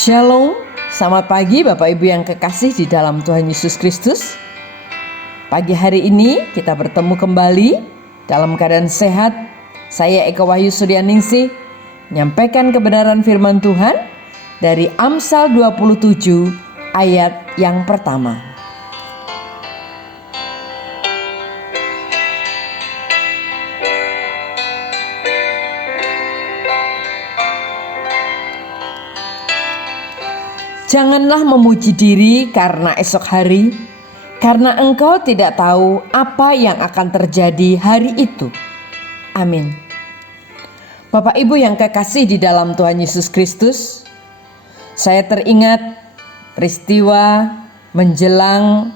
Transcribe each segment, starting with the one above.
Shalom, selamat pagi Bapak Ibu yang kekasih di dalam Tuhan Yesus Kristus. Pagi hari ini kita bertemu kembali dalam keadaan sehat. Saya Eka Wahyu Suryaningsih menyampaikan kebenaran firman Tuhan dari Amsal 27 ayat yang pertama. Janganlah memuji diri karena esok hari, karena engkau tidak tahu apa yang akan terjadi hari itu. Amin. Bapak Ibu yang kekasih di dalam Tuhan Yesus Kristus, saya teringat peristiwa menjelang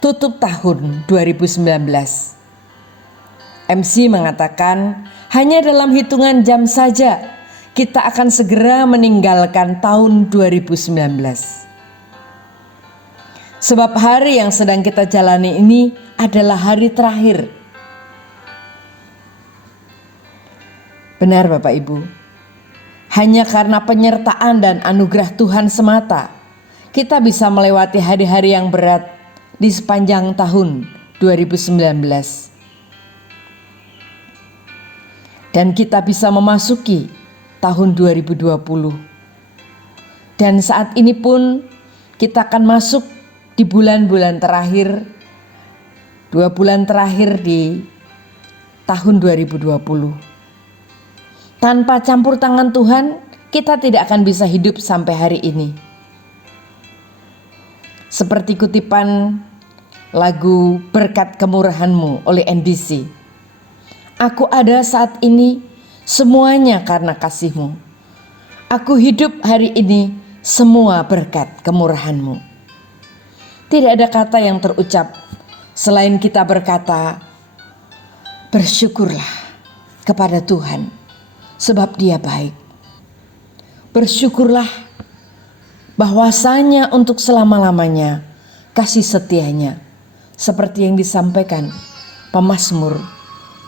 tutup tahun 2019. MC mengatakan hanya dalam hitungan jam saja kita akan segera meninggalkan tahun 2019. Sebab hari yang sedang kita jalani ini adalah hari terakhir. Benar Bapak Ibu, hanya karena penyertaan dan anugerah Tuhan semata, kita bisa melewati hari-hari yang berat di sepanjang tahun 2019. Dan kita bisa memasuki tahun 2020. Dan saat ini pun kita akan masuk di bulan-bulan terakhir, 2 bulan terakhir di tahun 2020. Tanpa campur tangan Tuhan, kita tidak akan bisa hidup sampai hari ini. Seperti kutipan lagu Berkat Kemurahan-Mu oleh NDC. Aku ada saat ini semuanya karena kasih-Mu. Aku hidup hari ini semua berkat kemurahan-Mu. Tidak ada kata yang terucap selain kita berkata, bersyukurlah kepada Tuhan sebab Dia baik. Bersyukurlah bahwasanya untuk selama-lamanya kasih setianya, seperti yang disampaikan pemazmur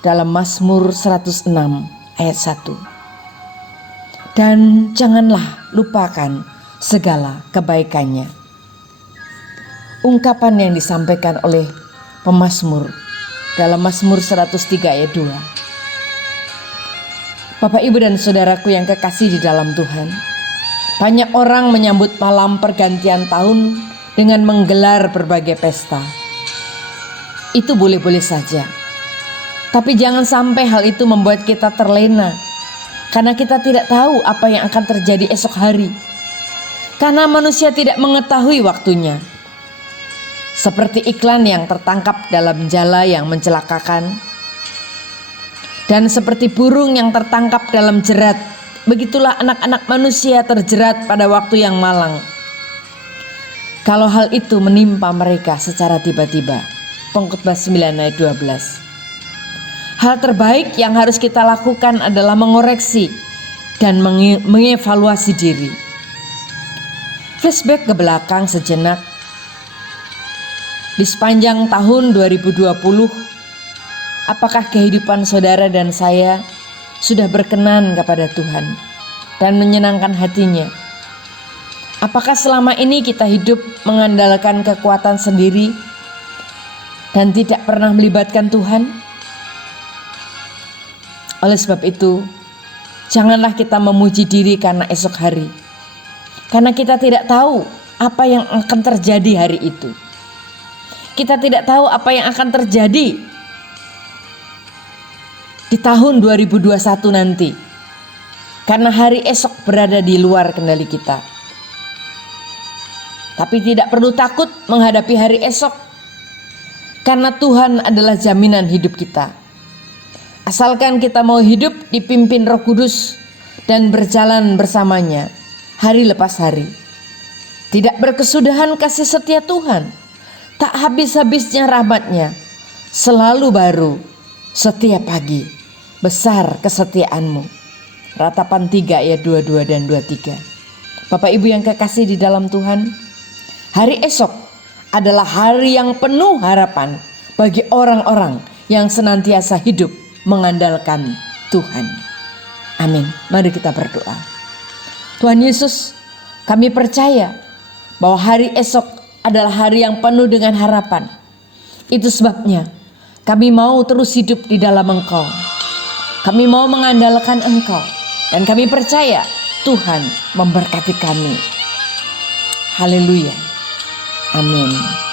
dalam Mazmur 106 ayat 1. Dan janganlah lupakan segala kebaikannya. Ungkapan yang disampaikan oleh pemazmur dalam Mazmur 103 ayat 2. Bapak Ibu dan saudaraku yang kekasih di dalam Tuhan, banyak orang menyambut malam pergantian tahun dengan menggelar berbagai pesta. Itu boleh-boleh saja. Tapi jangan sampai hal itu membuat kita terlena, karena kita tidak tahu apa yang akan terjadi esok hari. Karena manusia tidak mengetahui waktunya. Seperti iklan yang tertangkap dalam jala yang mencelakakan, dan seperti burung yang tertangkap dalam jerat, begitulah anak-anak manusia terjerat pada waktu yang malang. Kalau hal itu menimpa mereka secara tiba-tiba. Pengkhotbah 9 ayat 12. Hal terbaik yang harus kita lakukan adalah mengoreksi dan mengevaluasi diri. Flashback ke belakang sejenak. Di sepanjang tahun 2020, apakah kehidupan saudara dan saya sudah berkenan kepada Tuhan dan menyenangkan hatinya? Apakah selama ini kita hidup mengandalkan kekuatan sendiri dan tidak pernah melibatkan Tuhan? Oleh sebab itu, janganlah kita memuji diri karena esok hari. Karena kita tidak tahu apa yang akan terjadi hari itu. Kita tidak tahu apa yang akan terjadi di tahun 2021 nanti. Karena hari esok berada di luar kendali kita. Tapi tidak perlu takut menghadapi hari esok. Karena Tuhan adalah jaminan hidup kita. Asalkan kita mau hidup dipimpin Roh Kudus dan berjalan bersamanya hari lepas hari. Tidak berkesudahan kasih setia Tuhan, tak habis-habisnya rahmat-Nya, selalu baru setiap pagi, besar kesetiaan-Mu. Ratapan 3 ayat 22 dan 23. Bapak Ibu yang kekasih di dalam Tuhan, hari esok adalah hari yang penuh harapan bagi orang-orang yang senantiasa hidup mengandalkan Tuhan. Amin. Mari kita berdoa. Tuhan Yesus, Kami percaya bahwa hari esok adalah hari yang penuh dengan harapan. Itu sebabnya kami mau terus hidup di dalam Engkau. Kami mau mengandalkan Engkau. Dan kami percaya Tuhan memberkati kami. Haleluya. Amin.